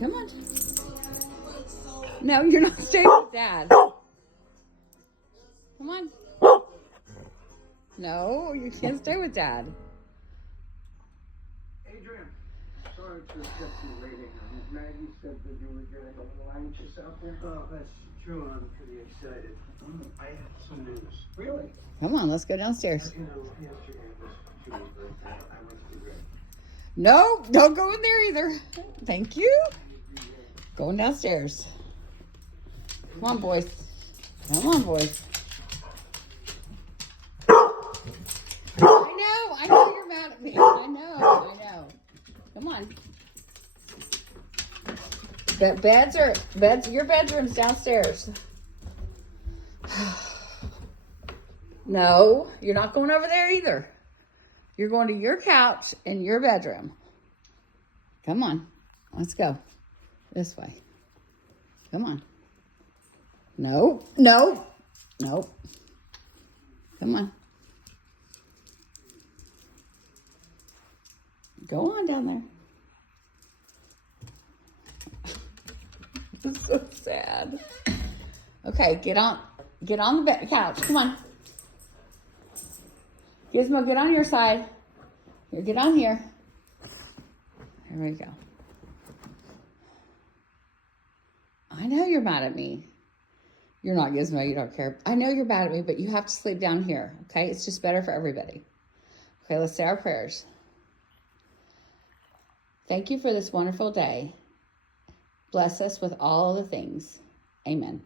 Come on. No, you're not staying with Dad. Come on. No, you can't stay with Dad. Adrian, sorry to have kept you waiting. Maggie said that you were getting a little anxious out there. Oh, that's true. I'm pretty excited. I have some news. Really? Come on, let's go downstairs. You know, yesterday was Julie's birthday. I went to the grave. No, don't go in there either. Thank you. Going downstairs. Come on, boys. Come on, boys. I know you're mad at me. I know. Come on. Beds, your bedroom's downstairs. No, you're not going over there either. You're going to your couch in your bedroom. Come on. Let's go. This way. Come on. No. Come on. Go on down there. This is so sad. Okay, get on the couch. Come on. Gizmo, get on your side. Here, get on here. Here we go. I know you're mad at me. You're not, Gizmo. You don't care. I know you're mad at me, but you have to sleep down here, okay? It's just better for everybody. Okay, let's say our prayers. Thank you for this wonderful day. Bless us with all the things. Amen.